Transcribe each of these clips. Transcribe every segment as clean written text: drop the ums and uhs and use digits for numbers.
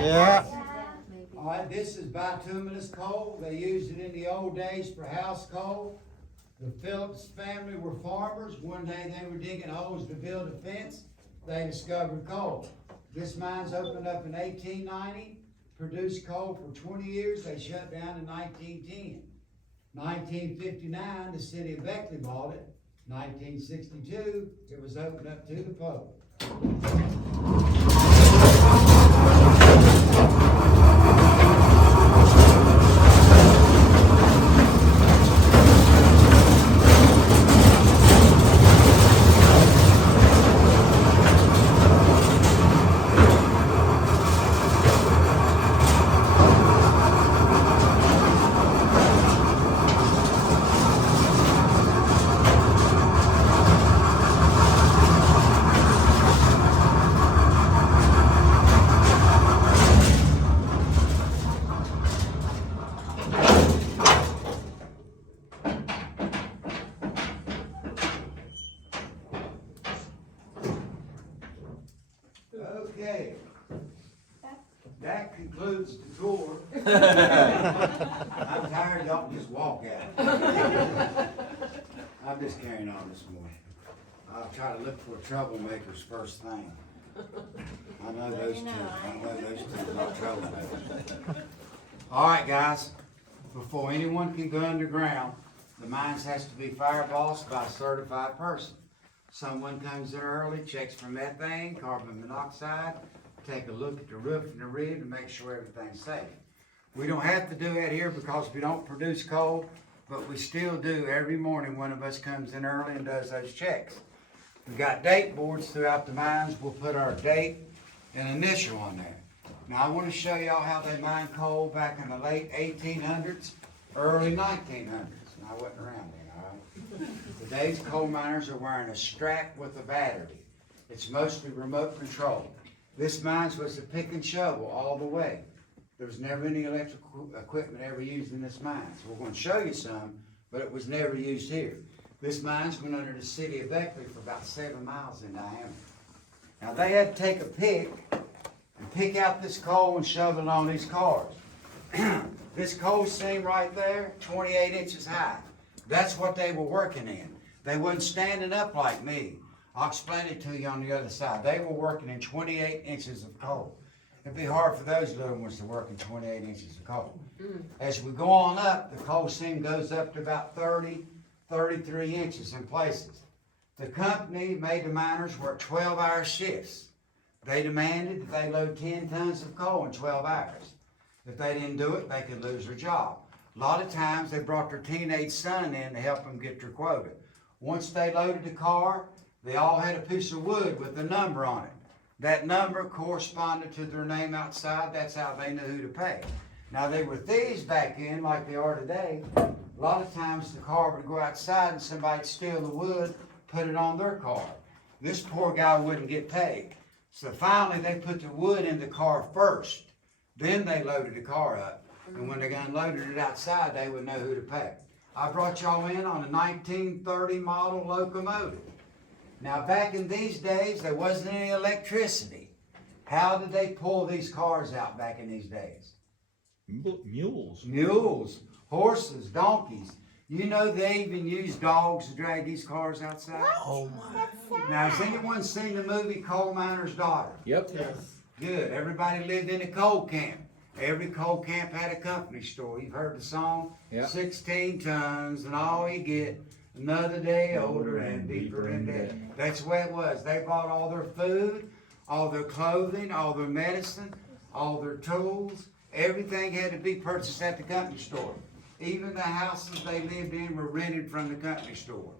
Yeah. All right, this is bituminous coal. They used it in the old days for house coal. The Phillips family were farmers. One day they were digging holes to build a fence. They discovered coal. This mine's opened up in 1890, produced coal for 20 years. They shut down in 1910. 1959, the city of Beckley bought it. 1962, it was opened up to the public. Okay, that concludes the tour. I'm tired, y'all can just walk out. I'm just carrying on this morning. I'll try to look for troublemakers first thing. I know those two, are not troublemakers. All right, guys, before anyone can go underground, the mines has to be fire bossed by a certified person. Someone comes in early, checks for methane, carbon monoxide, take a look at the roof and the rib to make sure everything's safe. We don't have to do that here because we don't produce coal, but we still do every morning. One of us comes in early and does those checks. We've got date boards throughout the mines. We'll put our date and initial on there. Now I want to show y'all how they mined coal back in the late 1800s, early 1900s. And I wasn't around then, all right? Today's coal miners are wearing a strap with a battery. It's mostly remote control. This mines was a pick and shovel all the way. There was never any electrical equipment ever used in this mine. So we're going to show you some, but it was never used here. This mines went under the city of Beckley for about 7 miles in diameter. Now they had to take a pick and pick out this coal and shovel it on these cars. This coal seam right there, 28 inches high. That's what they were working in. They wasn't standing up like me. I'll explain it to you on the other side. They were working in 28 inches of coal. It'd be hard for those little ones to work in 28 inches of coal. As we go on up, the coal seam goes up to about 30, 33 inches in places. The company made the miners work 12-hour shifts. They demanded that they load 10 tons of coal in 12 hours. If they didn't do it, they could lose their job. A lot of times they brought their teenage son in to help them get their quota. Once they loaded the car, they all had a piece of wood with a number on it. That number corresponded to their name outside. That's how they knew who to pay. Now they were thieves back then like they are today. A lot of times the car would go outside and somebody'd steal the wood, put it on their car. This poor guy wouldn't get paid. So finally they put the wood in the car first. Then they loaded the car up. And when they unloaded it outside, they would know who to pay. I brought y'all in on a 1930 model locomotive. Now back in these days, there wasn't any electricity. How did they pull these cars out back in these days? Mules. Mules, horses, donkeys. You know they even use dogs to drag these cars outside? Oh my. Now has anyone seen the movie Coal Miner's Daughter? Yep. Good. Everybody lived in a coal camp. Every coal camp had a company store. You've heard the song? Yeah. 16 tons and all you get, another day older and deeper in debt. That's the way it was. They bought all their food, all their clothing, all their medicine, all their tools. Everything had to be purchased at the company store. Even the houses they lived in were rented from the company store.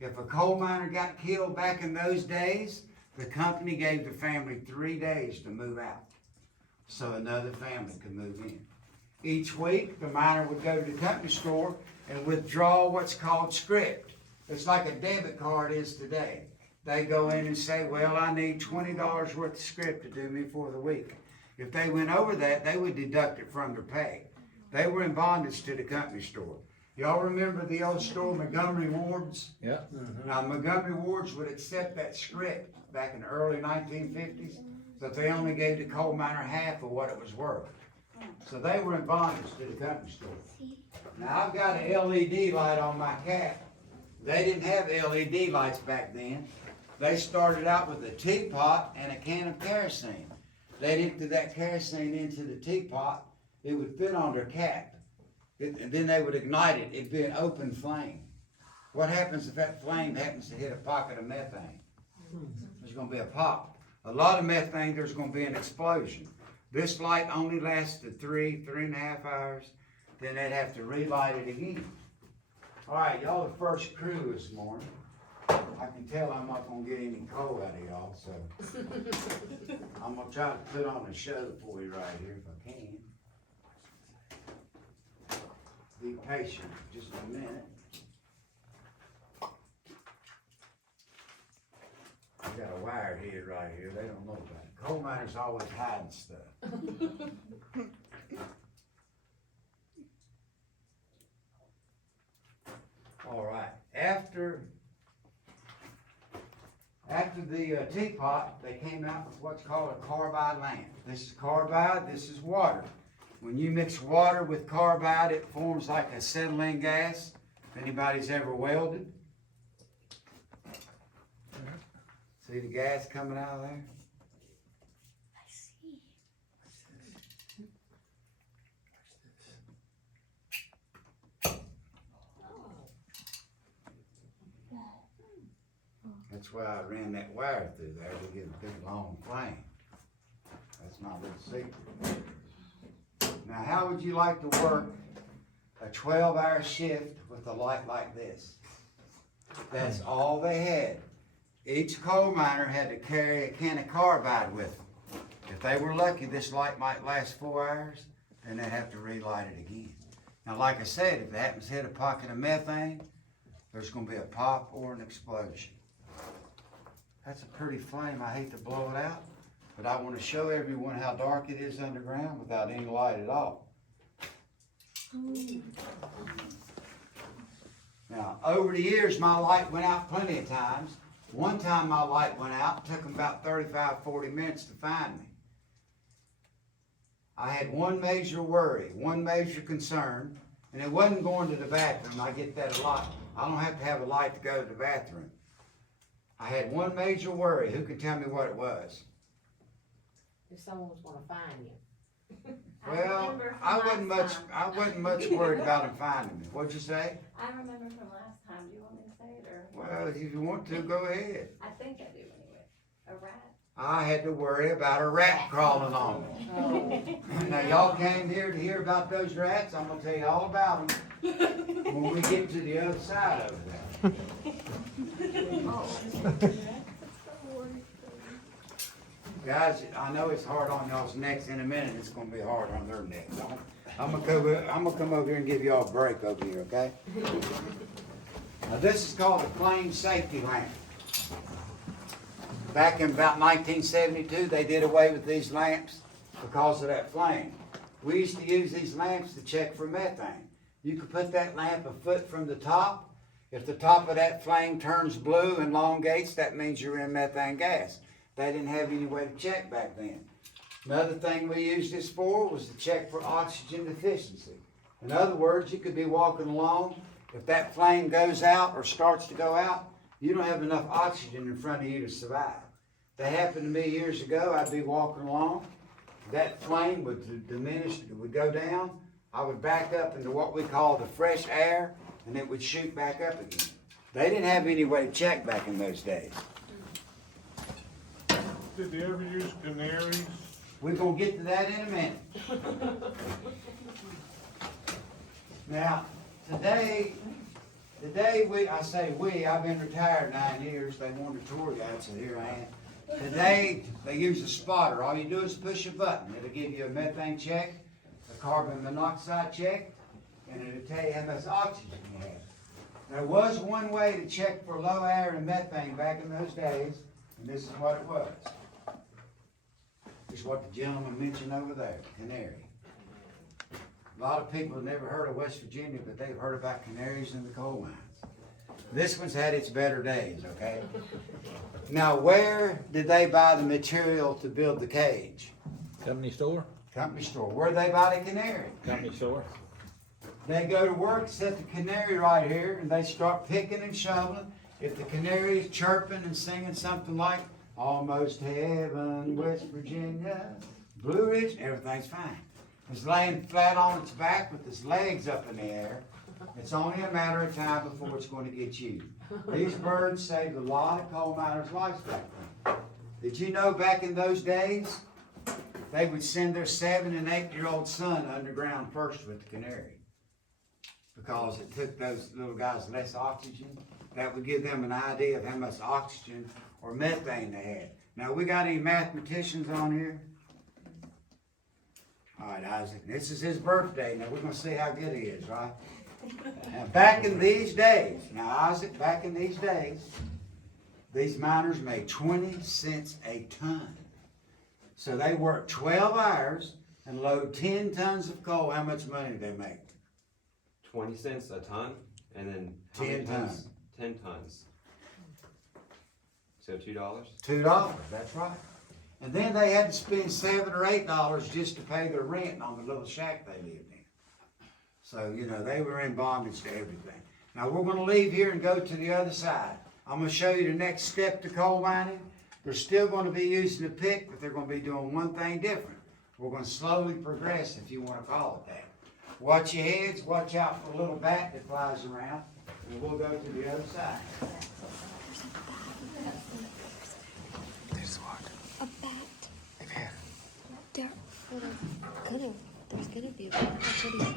If a coal miner got killed back in those days, the company gave the family 3 days to move out, so another family could move in. Each week, the miner would go to the company store and withdraw what's called script. It's like a debit card is today. They go in and say, well, I need $20 worth of script to do me for the week. If they went over that, they would deduct it from their pay. They were in bondage to the company store. Y'all remember the old store, Montgomery Ward's? Yeah. Now, Montgomery Ward's would accept that script back in the early 1950s. but they only gave the coal miner half of what it was worth. So they were in bondage to the company store. Now, I've got an LED light on my cap. They didn't have LED lights back then. They started out with a teapot and a can of kerosene. They'd empty that kerosene into the teapot. It would fit on their cap. And then they would ignite it. It'd be an open flame. What happens if that flame happens to hit a pocket of methane? There's going to be a pop. A lot of methane, there's going to be an explosion. This light only lasted 3.5 hours. Then they'd have to relight it again. All right, y'all the first crew this morning. I can tell I'm not going to get any coal out of y'all, so I'm going to try to put on a show for you right here if I can. Be patient just a minute. I got a wire head right here. They don't know about it. Coal miners always hiding stuff. All right. After the teapot, they came out with what's called a carbide lamp. This is carbide. This is water. When you mix water with carbide, it forms like a acetylene gas. If anybody's ever welded. See the gas coming out of there? I see. That's why I ran that wire through there to get a big long flame. That's my little secret. Now, how would you like to work a 12-hour shift with a light like this? That's all they had. Each coal miner had to carry a can of carbide with them. If they were lucky, this light might last 4 hours, then they'd have to relight it again. Now, like I said, if it happens to hit a pocket of methane, there's going to be a pop or an explosion. That's a pretty flame. I hate to blow it out, but I want to show everyone how dark it is underground without any light at all. Now, over the years, my light went out plenty of times. One time my light went out, it took them about 35, 40 minutes to find me. I had one major worry, one major concern, and it wasn't going to the bathroom. I get that a lot. I don't have to have a light to go to the bathroom. I had one major worry. Who can tell me what it was? If someone was gonna find you. Well, I wasn't much worried about them finding me. What'd you say? I remember from last time. Do you want me to say it or? Well, if you want to, go ahead. I think I do anyway. A rat. I had to worry about a rat crawling on me. Oh. Now, y'all came here to hear about those rats. I'm gonna tell you all about them when we get to the other side of it. Guys, I know it's hard on y'all's necks. In a minute, it's gonna be hard on their necks. I'm gonna come over here and give y'all a break over here, okay? Now, this is called a flame safety lamp. Back in about 1972, they did away with these lamps because of that flame. We used to use these lamps to check for methane. You could put that lamp a foot from the top. If the top of that flame turns blue and elongates, that means you're in methane gas. They didn't have any way to check back then. Another thing we used this for was to check for oxygen deficiency. In other words, you could be walking along. If that flame goes out or starts to go out, you don't have enough oxygen in front of you to survive. That happened to me years ago. I'd be walking along. That flame would diminish, it would go down. I would back up into what we call the fresh air, and it would shoot back up again. They didn't have any way to check back in those days. Did they ever use canaries? We're going to get to that in a minute. Now, today I've been retired 9 years. They wanted a tour guide, so here I am. Today, they use a spotter. All you do is push a button. It'll give you a methane check, a carbon monoxide check, and it'll tell you how much oxygen you have. There was one way to check for low air and methane back in those days, and this is what it was. This is what the gentleman mentioned over there, canary. A lot of people have never heard of West Virginia, but they've heard about canaries in the coal mines. This one's had its better days, okay? Now, where did they buy the material to build the cage? Company store? Company store. Where'd they buy the canary? Company store? They go to work, set the canary right here, and they start picking and shoveling. If the canary's chirping and singing something like Almost Heaven, West Virginia, Blue Ridge, everything's fine. It's laying flat on its back with its legs up in the air. It's only a matter of time before it's going to get you. These birds saved a lot of coal miners' lives back then. Did you know back in those days, they would send their 7- and 8-year-old son underground first with the canary? Because it took those little guys less oxygen. That would give them an idea of how much oxygen or methane they had. Now, we got any mathematicians on here? All right, Isaac, this is his birthday. Now, we're going to see how good he is, right? Now, back in these days, these miners made 20 cents a ton. So they worked 12 hours and load 10 tons of coal. How much money did they make? 20 cents a ton, and then how 10 many tons? tons. 10 tons. So $2? $2, that's right. And then they had to spend $7 or $8 just to pay their rent on the little shack they lived in. So, you know, they were in bondage to everything. Now, we're going to leave here and go to the other side. I'm going to show you the next step to coal mining. They're still going to be using the pick, but they're going to be doing one thing different. We're going to slowly progress, if you want to call it that. Watch your heads, watch out for a little bat that flies around, and we'll go to the other side. A bat. There could have. There's gonna be a bat. That's what he said.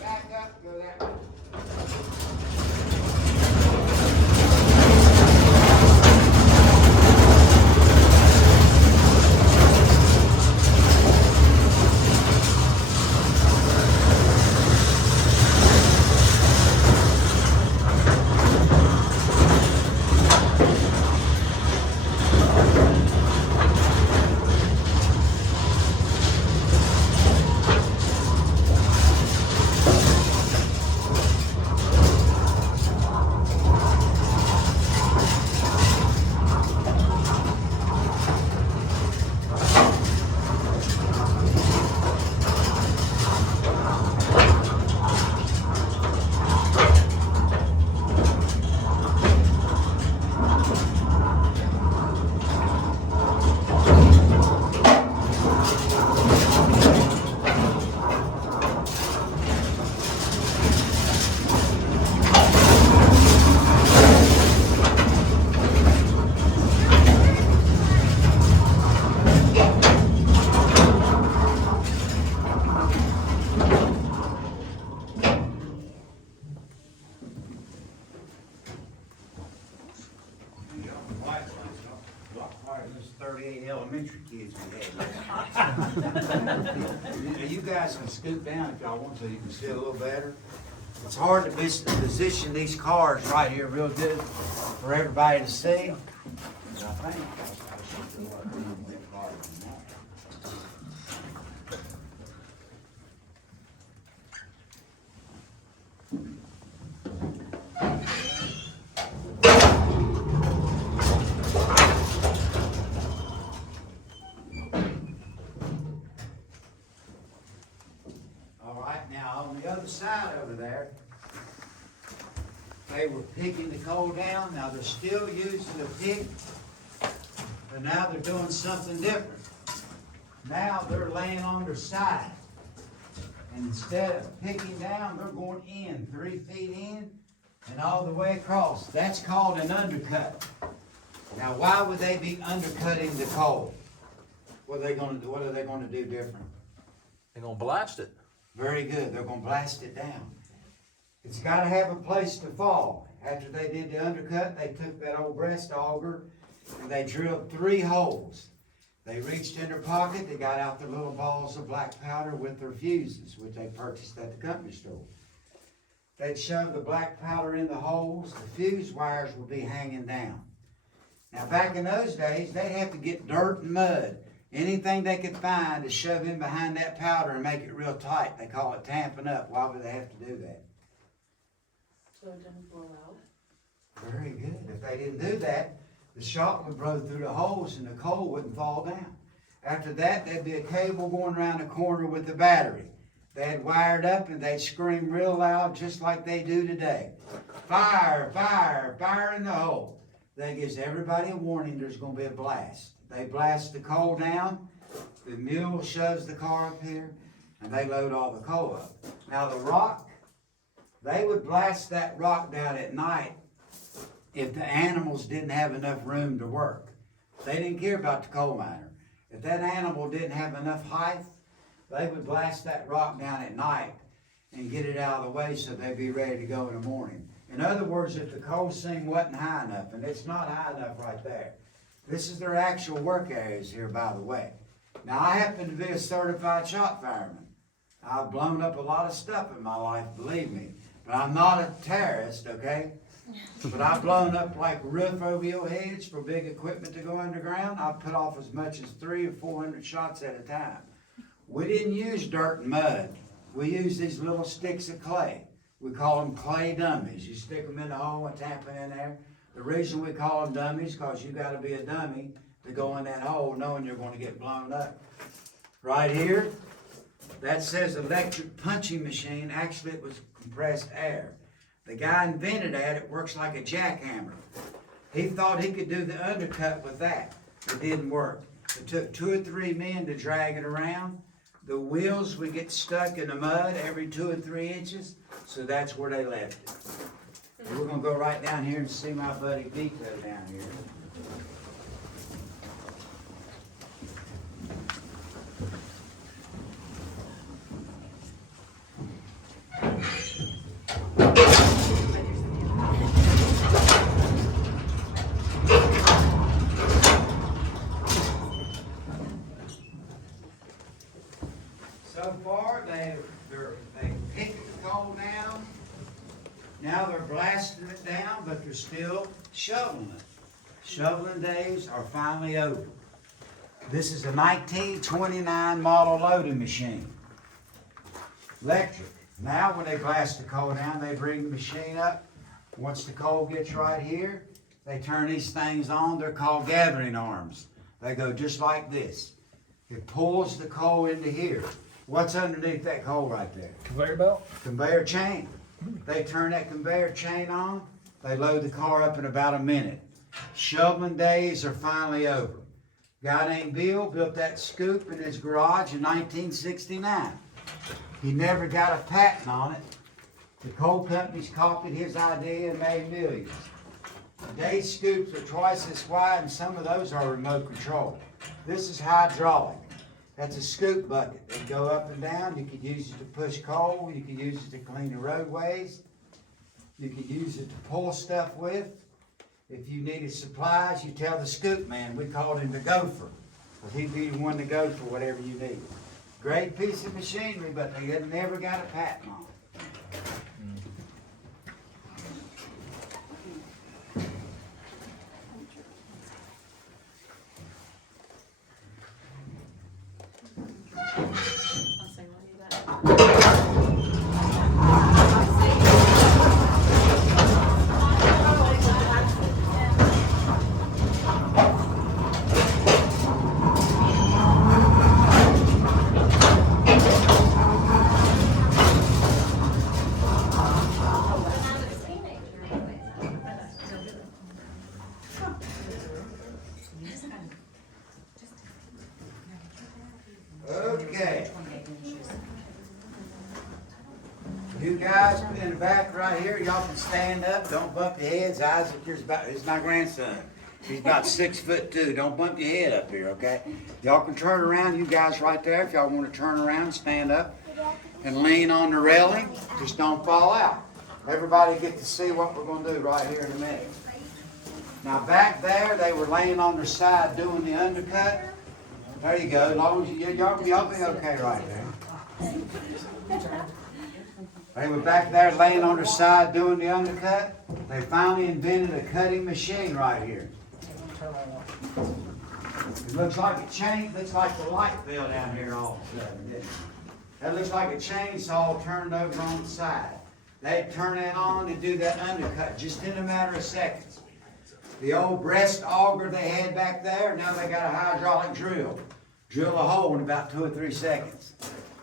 Back up, go that way. There's 38 elementary kids we had. You guys can scoot down if y'all want so you can see a little better. It's hard to position these cars right here real good for everybody to see. But I think I should work on that car than that. All right, now on the other side they were picking the coal down. Now they're still using the pick, but now they're doing something different. Now they're laying on their side. And instead of picking down, they're going in, 3 feet in and all the way across. That's called an undercut. Now, why would they be undercutting the coal? What are they going to do? What are they going to do different? They're gonna blast it. Very good. They're going to blast it down. It's got to have a place to fall. After they did the undercut, they took that old breast auger and they drilled 3 holes. They reached in their pocket, they got out the little balls of black powder with their fuses, which they purchased at the company store. They'd shove the black powder in the holes, the fuse wires would be hanging down. Now back in those days, they'd have to get dirt and mud, anything they could find to shove in behind that powder and make it real tight. They call it tamping up. Why would they have to do that? So it doesn't blow out. Very good. If they didn't do that, the shot would blow through the holes and the coal wouldn't fall down. After that, there'd be a cable going around the corner with the battery. They'd wired up and they'd scream real loud just like they do today. Fire, fire, fire in the hole. That gives everybody a warning there's going to be a blast. They blast the coal down, the mule shoves the car up here, and they load all the coal up. Now the rock, they would blast that rock down at night if the animals didn't have enough room to work. They didn't care about the coal miner. If that animal didn't have enough height, they would blast that rock down at night and get it out of the way so they'd be ready to go in the morning. In other words, if the coal seam wasn't high enough, and it's not high enough right there. This is their actual work areas here, by the way. Now, I happen to be a certified shot fireman. I've blown up a lot of stuff in my life, believe me. But I'm not a terrorist, okay? But I've blown up like roof over your heads for big equipment to go underground. I've put off as much as 300 or 400 shots at a time. We didn't use dirt and mud. We used these little sticks of clay. We call them clay dummies. You stick them in the hole and tap it in there. The reason we call them dummies is because you got to be a dummy to go in that hole knowing you're going to get blown up. Right here, that says electric punching machine. Actually, it was compressed air. The guy invented that. It works like a jackhammer. He thought he could do the undercut with that. It didn't work. It took 2 or 3 men to drag it around. The wheels would get stuck in the mud every 2 or 3 inches, so that's where they left it. We're going to go right down here and see my buddy Vito down here. So far, they picked the coal down. Now they're blasting it down, but they're still shoveling it. Shoveling days are finally over. This is a 1929 model loading machine. Electric. Now when they blast the coal down, they bring the machine up. Once the coal gets right here, they turn these things on. They're called gathering arms. They go just like this. It pulls the coal into here. What's underneath that coal right there? Conveyor belt? Conveyor chain. They turn that conveyor chain on. They load the car up in about a minute. Shoveling days are finally over. A guy named Bill built that scoop in his garage in 1969. He never got a patent on it. The coal companies copied his idea and made millions. Today's scoops are twice as wide, and some of those are remote control. This is hydraulic. That's a scoop bucket. They go up and down. You could use it to push coal. You could use it to clean the roadways. You could use it to pull stuff with. If you needed supplies, you tell the scoop man. We called him the gopher. But he'd be the one to go for whatever you need. Great piece of machinery, but they had never got a patent on it. I'll say when you got. When I was a teenager, anyway. you guys in the back right here, y'all can stand up, don't bump your heads. Isaac, is my grandson. He's about 6'2". Don't bump your head up here, okay? Y'all can turn around, you guys right there, if y'all want to turn around, stand up and lean on the railing. Just don't fall out. Everybody get to see what we're going to do right here in a minute. Now back there, they were laying on their side doing the undercut. There you go. As long as y'all be okay right there. They were back there laying on their side doing the undercut. They finally invented a cutting machine right here. It looks like a chain. Looks like the light bill down here all of a sudden. That looks like a chainsaw turned over on the side. They turn it on and do that undercut just in a matter of seconds. The old breast auger they had back there, now they got a hydraulic drill. Drill a hole in about 2 or 3 seconds.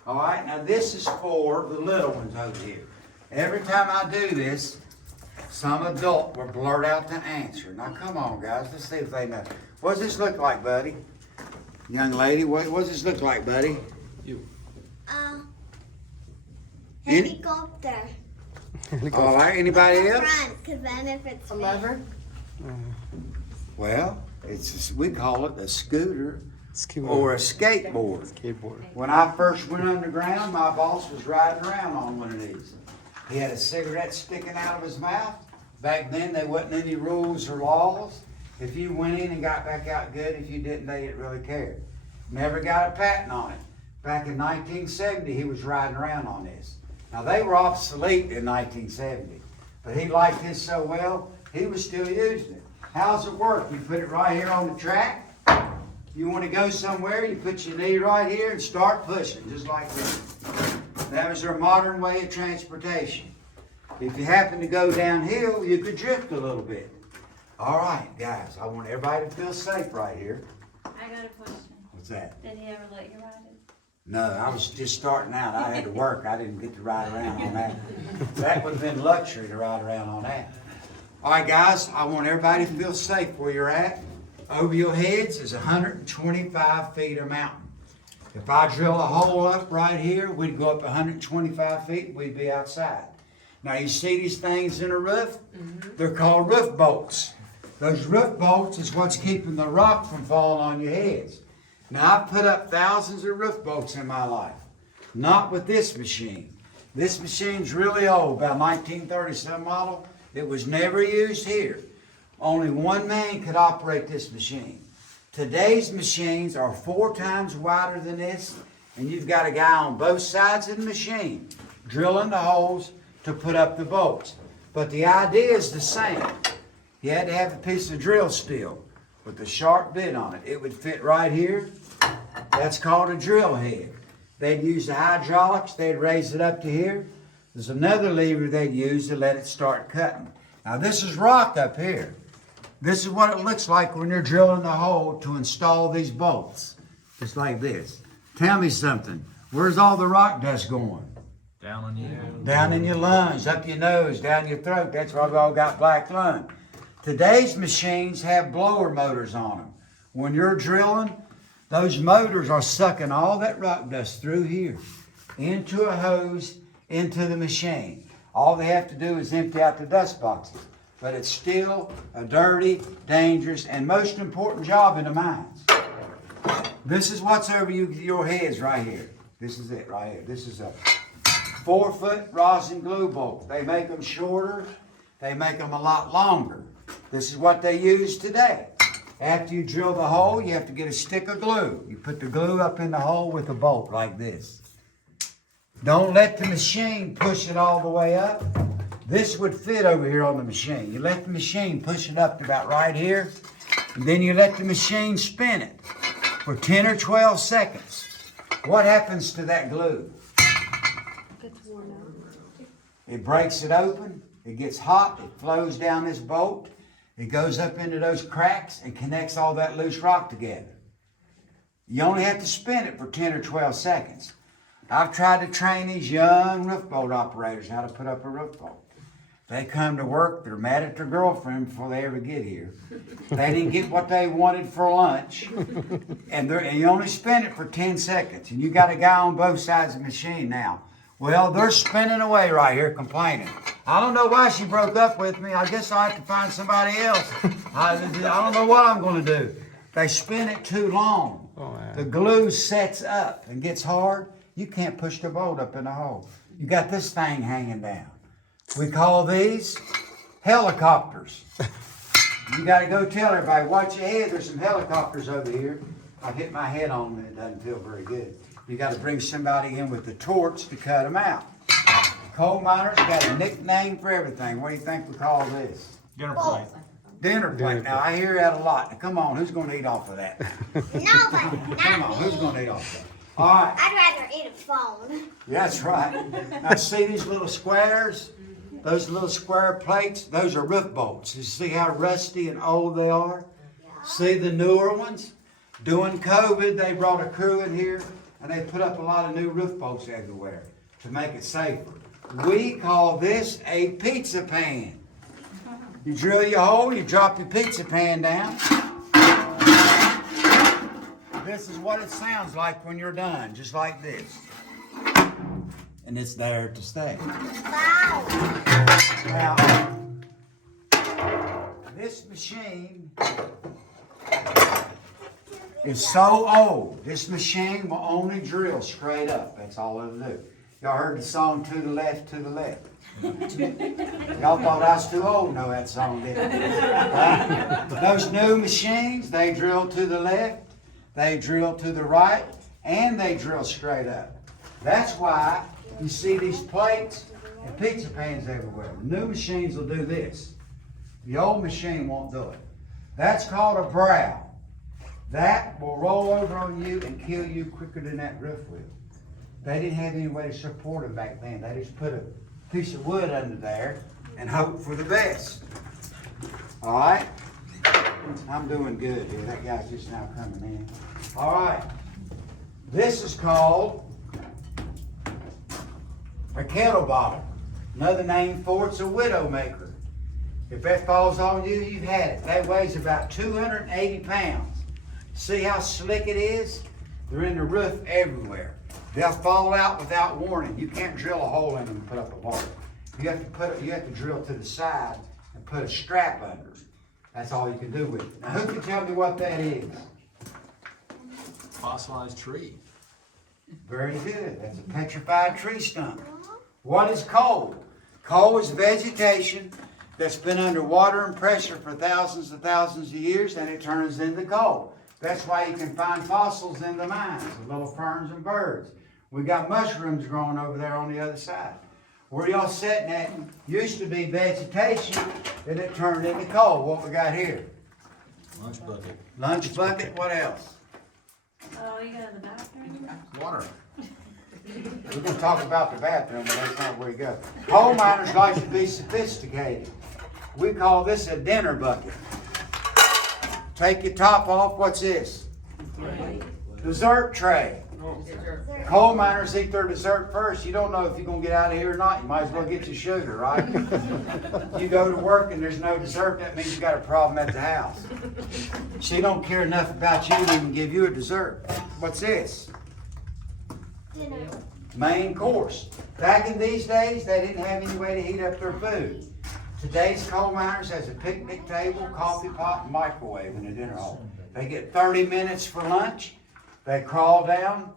All right, now this is for the little ones over here. Every time I do this, some adult will blurt out the answer. Now come on, guys, let's see if they know. What does this look like, buddy? Young lady, what does this look like, buddy? Helicopter. All right, anybody else? Front, because then if it's A lever? Well, we call it a scooter or a skateboard. When I first went underground, my boss was riding around on one of these. He had a cigarette sticking out of his mouth. Back then, there wasn't any rules or laws. If you went in and got back out good, if you didn't, they didn't really care. Never got a patent on it. Back in 1970, he was riding around on this. Now, they were obsolete in 1970, but he liked this so well, he was still using it. How's it work? You put it right here on the track. You want to go somewhere, you put your knee right here and start pushing, just like this. That was their modern way of transportation. If you happen to go downhill, you could drift a little bit. All right, guys, I want everybody to feel safe right here. I got a question. What's that? Did he ever let you ride it? No, I was just starting out. I had to work. I didn't get to ride around on that. That would have been luxury to ride around on that. All right, guys, I want everybody to feel safe where you're at. Over your heads is 125 feet of mountain. If I drill a hole up right here, we'd go up 125 feet and we'd be outside. Now you see these things in a roof? They're called roof bolts. Those roof bolts is what's keeping the rock from falling on your heads. Now I've put up thousands of roof bolts in my life. Not with this machine. This machine's really old, about 1937 model. It was never used here. Only one man could operate this machine. Today's machines are 4 times wider than this, and you've got a guy on both sides of the machine drilling the holes to put up the bolts. But the idea is the same. You had to have a piece of drill steel with a sharp bit on it. It would fit right here. That's called a drill head. They'd use the hydraulics, they'd raise it up to here. There's another lever they'd use to let it start cutting. Now this is rock up here. This is what it looks like when you're drilling the hole to install these bolts. Just like this. Tell me something. Where's all the rock dust going? Down on you. Down in your lungs, up your nose, down your throat. That's why we all got black lung. Today's machines have blower motors on them. When you're drilling, those motors are sucking all that rock dust through here into a hose into the machine. All they have to do is empty out the dust boxes. But it's still a dirty, dangerous, and most important job in the mines. This is what's over your heads right here. This is it right here. This is a 4-foot rosin glue bolt. They make them shorter. They make them a lot longer. This is what they use today. After you drill the hole, you have to get a stick of glue. You put the glue up in the hole with a bolt like this. Don't let the machine push it all the way up. This would fit over here on the machine. You let the machine push it up to about right here, and then you let the machine spin it for 10 or 12 seconds. What happens to that glue? Gets worn out. It breaks it open, it gets hot, it flows down this bolt, it goes up into those cracks and connects all that loose rock together. You only have to spin it for 10 or 12 seconds. I've tried to train these young roof bolt operators how to put up a roof bolt. They come to work, they're mad at their girlfriend before they ever get here. They didn't get what they wanted for lunch. And you only spin it for 10 seconds. And you got a guy on both sides of the machine now. Well, they're spinning away right here complaining. I don't know why she broke up with me. I guess I'll have to find somebody else. I don't know what I'm going to do. They spin it too long. The glue sets up and gets hard. You can't push the bolt up in the hole. You got this thing hanging down. We call these helicopters. You got to go tell everybody, watch your head. There's some helicopters over here. I hit my head on them and it doesn't feel very good. You got to bring somebody in with the torch to cut them out. Coal miners got a nickname for everything. What do you think we call this? Dinner plate. Dinner plate. Now, I hear that a lot. Now, come on, who's going to eat off of that? Nobody. Come on, who's going to eat off of that? All right. I'd rather eat a phone. That's right. Now, see these little squares? Those little square plates? Those are roof bolts. You see how rusty and old they are? See the newer ones? During COVID, they brought a crew in here and they put up a lot of new roof bolts everywhere to make it safer. We call this a pizza pan. You drill your hole, you drop your pizza pan down. This is what it sounds like when you're done, just like this. And it's there to stay. Wow. Now, this machine is so old. This machine will only drill straight up. That's all it'll do. Y'all heard the song "To the Left, to the Left." Y'all thought I was too old to know that song, didn't you? Right? Those new machines, they drill to the left, they drill to the right, and they drill straight up. That's why you see these plates and pizza pans everywhere. The new machines will do this. The old machine won't do it. That's called a brow. That will roll over on you and kill you quicker than that roof will. They didn't have any way to support them back then. They just put a piece of wood under there and hope for the best. All right? I'm doing good here. That guy's just now coming in. All right. This is called a kettle bottom. Another name for it's a widow maker. If that falls on you, you've had it. That weighs about 280 pounds. See how slick it is? They're in the roof everywhere. They'll fall out without warning. You can't drill a hole in them and put up a bar. You have to drill to the side and put a strap under it. That's all you can do with it. Now, who can tell me what that is? Fossilized tree. Very good. That's a petrified tree stump. What is coal? Coal is vegetation that's been under water and pressure for thousands and thousands of years, and it turns into coal. That's why you can find fossils in the mines, the little ferns and birds. We got mushrooms growing over there on the other side. Where y'all sitting at used to be vegetation, then it turned into coal. What we got here? Lunch bucket. Lunch bucket, what else? Oh, you go to the bathroom? Water. We're going to talk about the bathroom, but that's not where you go. Coal miners like to be sophisticated. We call this a dinner bucket. Take your top off. What's this? Dessert tray. Coal miners eat their dessert first. You don't know if you're going to get out of here or not. You might as well get your sugar, right? You go to work and there's no dessert, that means you got a problem at the house. She don't care enough about you to even give you a dessert. What's this? Dinner. Main course. Back in these days, they didn't have any way to heat up their food. Today's coal miners has a picnic table, coffee pot, and microwave in the dinner hall. They get 30 minutes for lunch. They crawl down,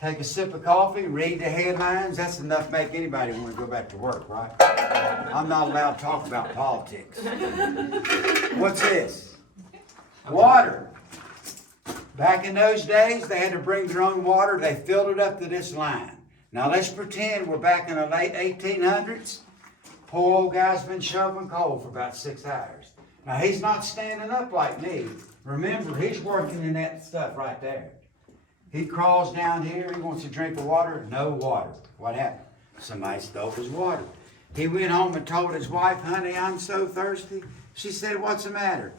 take a sip of coffee, read the headlines. That's enough to make anybody want to go back to work, right? I'm not allowed to talk about politics. What's this? Water. Back in those days, they had to bring their own water. They filled it up to this line. Now let's pretend we're back in the late 1800s. Poor old guy's been shoveling coal for about 6 hours. Now he's not standing up like me. Remember, he's working in that stuff right there. He crawls down here, he wants a drink of water, no water. What happened? Somebody stole his water. He went home and told his wife, honey, I'm so thirsty. She said, what's the matter?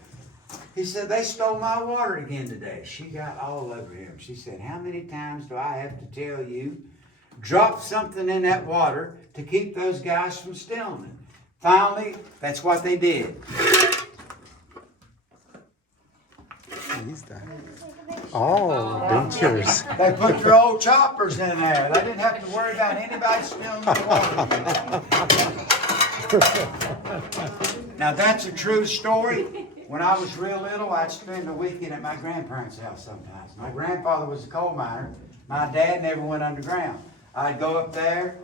He said, they stole my water again today. She got all over him. She said, how many times do I have to tell you, drop something in that water to keep those guys from stealing it? Finally, that's what they did. And he's done. Oh, dentures. They put their old choppers in there. They didn't have to worry about anybody spilling the water. Now, that's a true story. When I was real little, I'd spend the weekend at my grandparents' house sometimes. My grandfather was a coal miner. My dad never went underground. I'd go up there.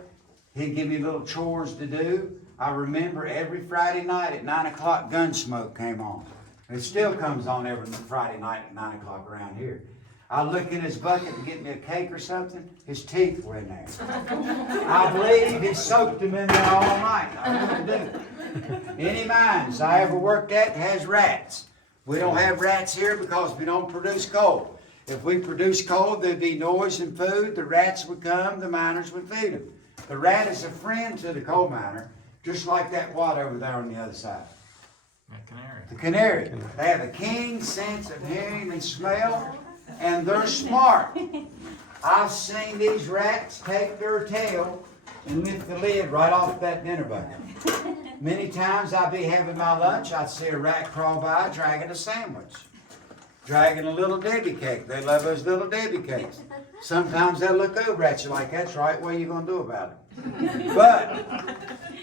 He'd give me little chores to do. I remember every Friday night at 9 o'clock, Gunsmoke came on. It still comes on every Friday night at 9 o'clock around here. I'd look in his bucket and get me a cake or something. His teeth were in there. I believe he soaked them in there all night. I really do. Any mines I ever worked at has rats. We don't have rats here because we don't produce coal. If we produce coal, there'd be noise and food. The rats would come, the miners would feed them. The rat is a friend to the coal miner, just like that what over there on the other side. The canary. They have a keen sense of hearing and smell, and they're smart. I've seen these rats take their tail and lift the lid right off that dinner bucket. Many times I'd be having my lunch, I'd see a rat crawl by dragging a sandwich, dragging a little Debbie cake. They love those little Debbie cakes. Sometimes they'll look over at you like, that's right, what are you going to do about it? But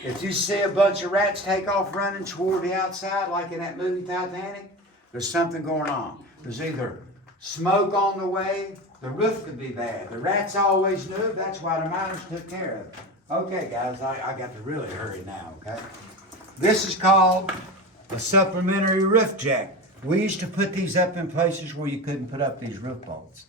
if you see a bunch of rats take off running toward the outside, like in that movie Titanic, there's something going on. There's either smoke on the way, the roof could be bad. The rats always knew, that's why the miners took care of it. Okay, guys, I got to really hurry now, okay? This is called a supplementary roof jack. We used to put these up in places where you couldn't put up these roof bolts.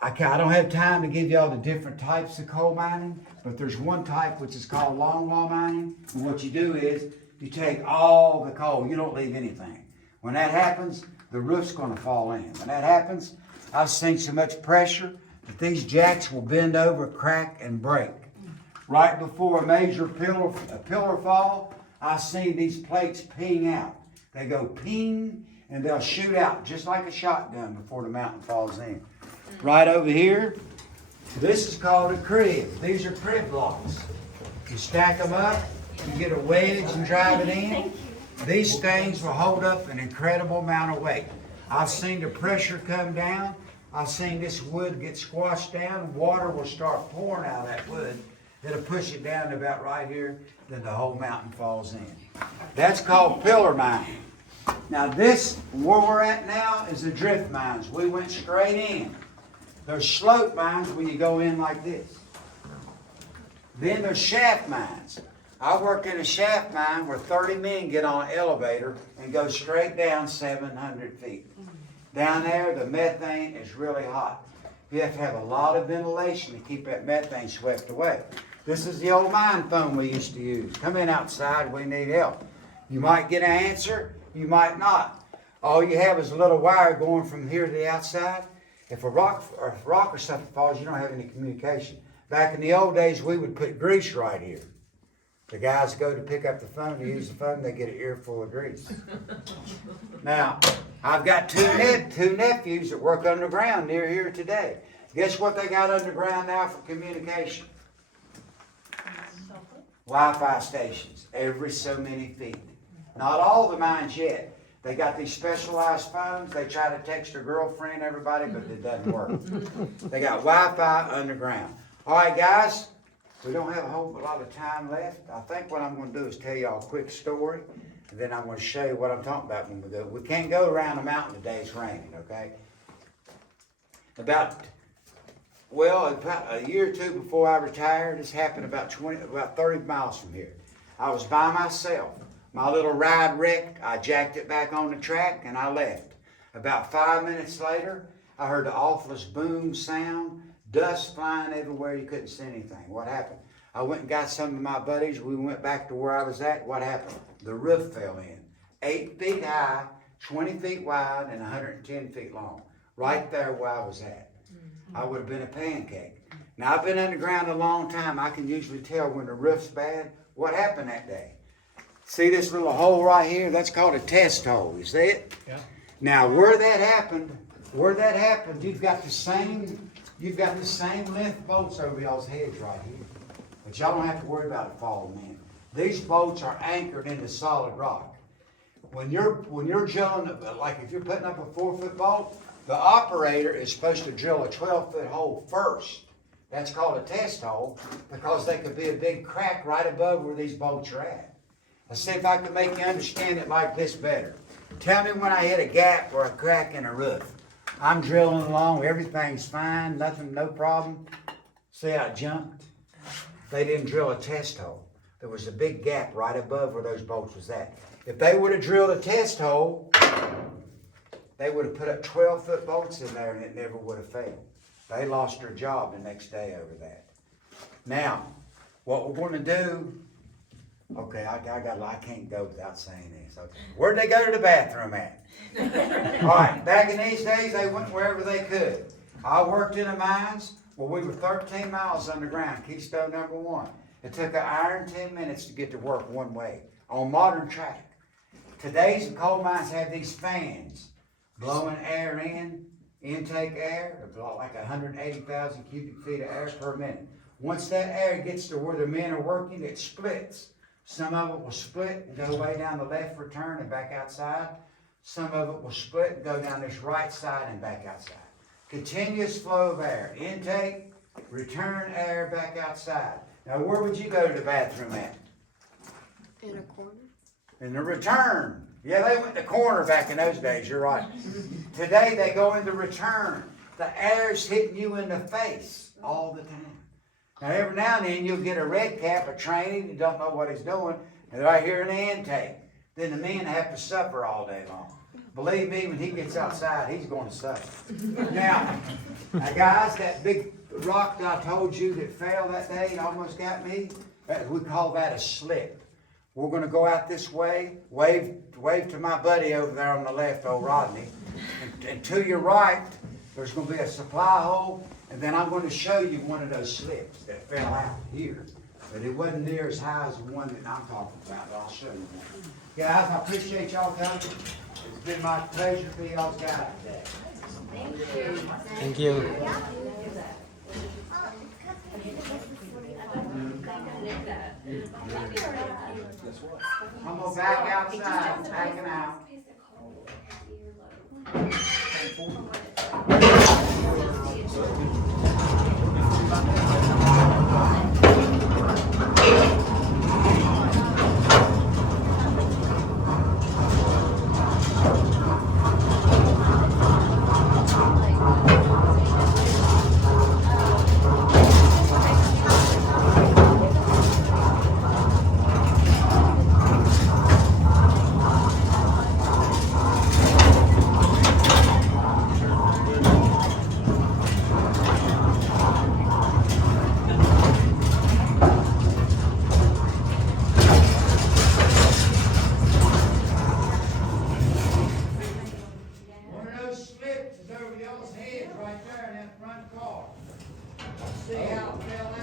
I don't have time to give you all the different types of coal mining, but there's one type which is called longwall mining. And what you do is you take all the coal, you don't leave anything. When that happens, the roof's going to fall in. When that happens, I've seen so much pressure that these jacks will bend over, crack, and break. Right before a major pillar fall, I've seen these plates ping out. They go ping, and they'll shoot out just like a shotgun before the mountain falls in. Right over here, this is called a crib. These are crib blocks. You stack them up, you get a wedge and drive it in. These things will hold up an incredible amount of weight. I've seen the pressure come down. I've seen this wood get squashed down. Water will start pouring out of that wood. It'll push it down to about right here, then the whole mountain falls in. That's called pillar mining. Now this, where we're at now, is the drift mines. We went straight in. There's slope mines when you go in like this. Then there's shaft mines. I worked in a shaft mine where 30 men get on an elevator and go straight down 700 feet. Down there, the methane is really hot. You have to have a lot of ventilation to keep that methane swept away. This is the old mine phone we used to use. Come in outside, we need help. You might get an answer, you might not. All you have is a little wire going from here to the outside. If a rock or something falls, you don't have any communication. Back in the old days, we would put grease right here. The guys go to pick up the phone, to use the phone, they get an earful of grease. Now, I've got two nephews that work underground near here today. Guess what they got underground now for communication? Wi-Fi stations, every so many feet. Not all the mines yet. They got these specialized phones. They try to text their girlfriend, everybody, but it doesn't work. They got Wi-Fi underground. All right, guys, we don't have a whole lot of time left. I think what I'm going to do is tell y'all a quick story, and then I'm going to show you what I'm talking about when we go. We can't go around the mountain today. It's raining, okay? About a year or two before I retired, this happened about 30 miles from here. I was by myself. My little ride wrecked. I jacked it back on the track and I left. About 5 minutes later, I heard the awfulest boom sound, dust flying everywhere. You couldn't see anything. What happened? I went and got some of my buddies. We went back to where I was at. What happened? The roof fell in. 8 feet high, 20 feet wide, and 110 feet long. Right there where I was at. I would have been a pancake. Now, I've been underground a long time. I can usually tell when the roof's bad. What happened that day? See this little hole right here? That's called a test hole. You see it? Yeah. Now, where that happened, you've got the same length bolts over y'all's heads right here. But y'all don't have to worry about it falling in. These bolts are anchored into solid rock. when you're drilling, like if you're putting up a 4-foot bolt, the operator is supposed to drill a 12-foot hole first. That's called a test hole, because there could be a big crack right above where these bolts are at. Let's see if I can make you understand it like this better. Tell me when I hit a gap or a crack in a roof. I'm drilling along, everything's fine, nothing, no problem. See, I jumped. They didn't drill a test hole. There was a big gap right above where those bolts was at. If they would have drilled a test hole, they would have put up 12-foot bolts in there and it never would have failed. They lost their job the next day over that. Now, what we're going to do, okay, I can't go without saying this. Okay. Where'd they go to the bathroom at? All right, back in these days, they went wherever they could. I worked in the mines. Well, we were 13 miles underground, Keystone number 1. It took an hour and 10 minutes to get to work one way on modern track. Today's coal mines have these fans blowing air in, intake air, like 180,000 cubic feet of air per minute. Once that air gets to where the men are working, it splits. Some of it will split and go way down the left return and back outside. Some of it will split and go down this right side and back outside. Continuous flow of air. Intake, return air back outside. Now where would you go to the bathroom at? In a corner. In the return. Yeah, they went to the corner back in those days, you're right. Today they go in the return. The air's hitting you in the face all the time. Now every now and then you'll get a red cap, a trainee, you don't know what he's doing, and right here in the intake. Then the men have to suffer all day long. Believe me, when he gets outside, he's going to suffer. Now guys, that big rock that I told you that fell that day and almost got me, we call that a slip. We're going to go out this way, wave to my buddy over there on the left, old Rodney. And to your right, there's going to be a supply hole, and then I'm going to show you one of those slips that fell out here. But it wasn't near as high as the one that I'm talking about, but I'll show you one. Guys, I appreciate y'all coming. It's been my pleasure to be y'all's guide today. Thank you. I'm going back outside, backing out. See how it fell